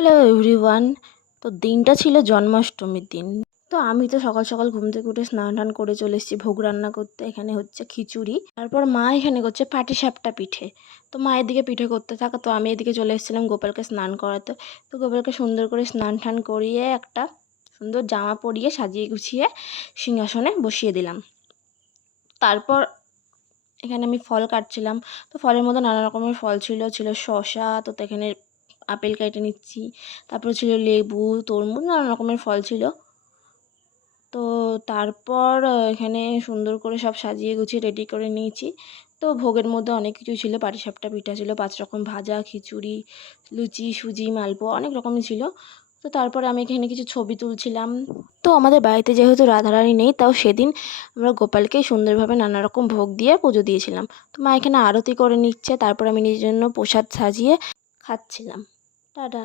Hello everyone. তো দিনটা ছিল জন্মাষ্টমীর দিন। তো আমি তো সকাল সকাল ঘুম থেকে উঠে স্নান টান করে চলে এসেছি ভোগ রান্না করতে। এখানে হচ্ছে খিচুড়ি, তারপর মা এখানে করছে পাটিসাপটা পিঠে। তো মা এদিকে পিঠে করতে থাকা, তো আমি এদিকে চলে এসেছিলাম গোপালকে স্নান করাতে। তো গোপালকে সুন্দর করে স্নান টান করিয়ে একটা সুন্দর জামা পরিয়ে সাজিয়ে গুছিয়ে সিংহাসনে বসিয়ে দিলাম। তারপর এখানে আমি ফল কাটছিলাম। তো ফলের মধ্যে নানা রকমের ফল ছিল, শসা, তো এখানে আপেল কেটে নিচ্ছি, তারপরে ছিল লেবু, তরমুজ, নানা রকমের ফল ছিল। তো তারপর এখানে সুন্দর করে সব সাজিয়ে গুছিয়ে রেডি করে নিয়েছি। তো ভোগের মধ্যে অনেক কিছু ছিল, পাটিসাপটা পিঠা ছিল, 5 রকম ভাজা, খিচুড়ি, লুচি, সুজি, মালপোয়া, অনেক রকমই ছিল। তো তারপরে আমি এখানে কিছু ছবি তুলছিলাম। তো আমাদের বাড়িতে যেহেতু রাধারানী নেই, তাও সেদিন আমরা গোপালকে সুন্দরভাবে নানা রকম ভোগ দিয়ে পুজো দিয়েছিলাম। তো মা এখানে আরতি করে নিচ্ছে, তারপর আমি নিজের জন্য প্রসাদ সাজিয়ে খাচ্ছিলাম। টাটা।